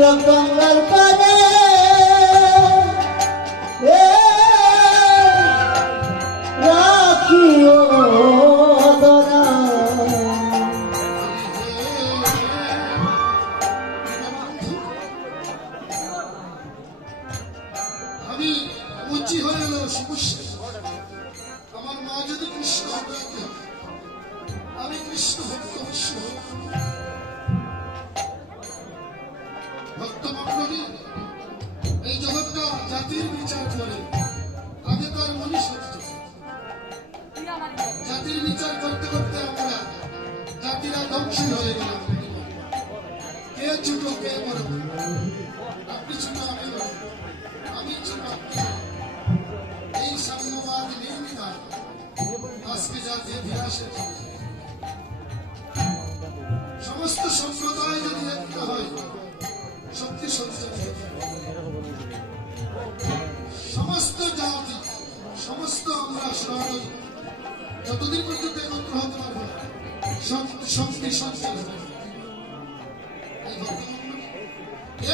বাংলার পারে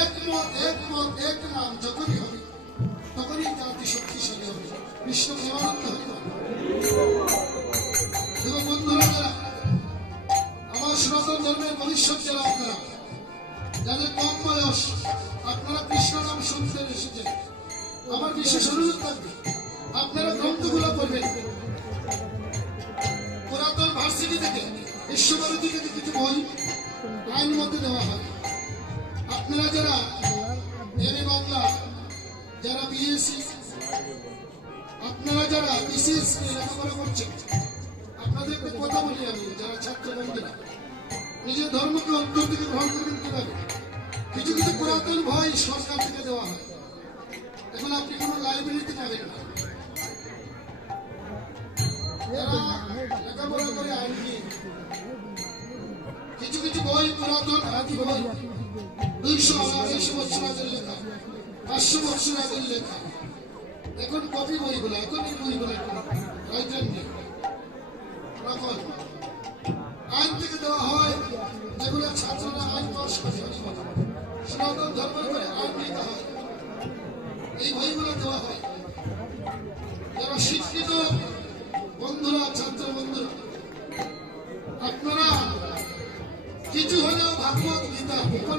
একমত একমত এক নাম যখনই হবে, তখনই জাতি শক্তিশালী হবে। বিশ্ব প্রেমানন্দ হবে আমার সনাতন ধর্মের আপনারা, যাদের কম বয়স পুরাতন ভার্সিটি থেকে বিশ্বভারতী থেকে কিছু বই আইন মধ্যে দেওয়া হয়। আপনারা যারা এম বাংলা, যারা বিএসসি, আপনারা যারা বিসিএস লেখাপড়া করছেন আপনাদের একটা কথা বলি আমি, যারা ছাত্র বন্ধুরা নিজের ধর্মকে অন্তর থেকে গ্রহণ করবেন কীভাবে? কিছু কিছু পুরাতন ভয় সরকার থেকে দেওয়া হয়। এখন আপনি কোনো লাইব্রেরিতে পাবেন না। যারা করে কিছু কিছু বই পুরাতন আদি বই দুইশো আড়াইশো বছর আগের লেখা, পাঁচশো বছর আগের লেখা। এখন কপি বইগুলো, এখন এই বইগুলো রাইটার নেই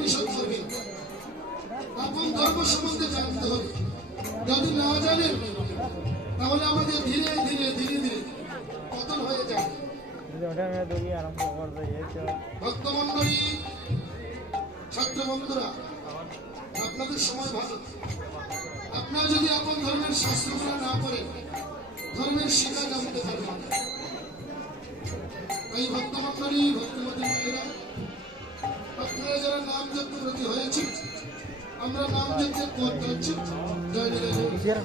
গীতা করবেন আপন ধর্ম সম্বন্ধে জানতে হবে যদি না জানেন তাহলে আমাদের ধীরে ধীরে ধীরে ধীরে পতন হয়ে যায় ভক্তমন্ডলী আপনাদের সময় ভালো আপনারা যদি আপন ধর্মের শাস্ত্রগুলো না পড়েন ধর্মের শিক্ষা জানতে পারবেন। এই ভক্তমন্ডলী ভক্তমতী মায়েরা যারা নাম যজ্ঞ প্রতি হয়েছে আমরা নাম যজ্ঞের পথ যাচ্ছি জয় জয়। কিসের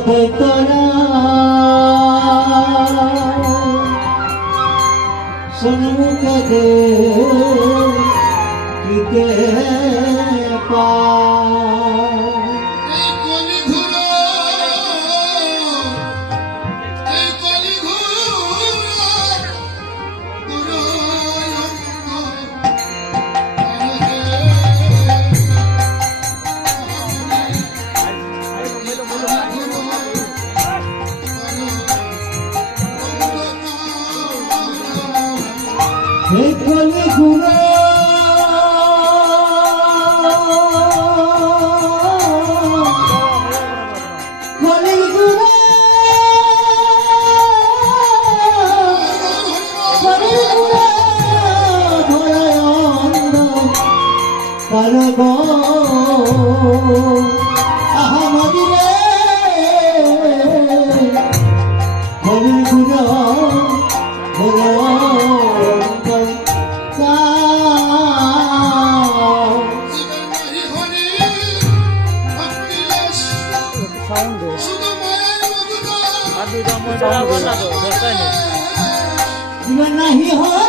याद करा सनमुख पा করব আহমদিরে কলি গুরু ধরয়ন্দ কা সাউন্ড नहीं हो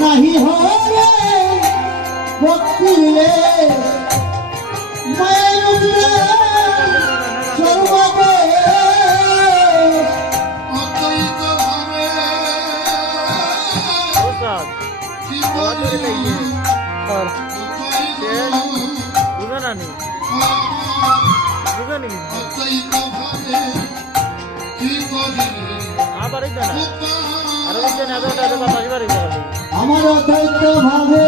नहीं हो रे भक्ति रे অদ্বৈত বুঝে না নি? বুঝে নি? অদ্বৈত ভাবে কি করি আবার আর ওই যে না তো এটা বাতাস বাড়ি যাবে আমার দায়িত্ব ভাবে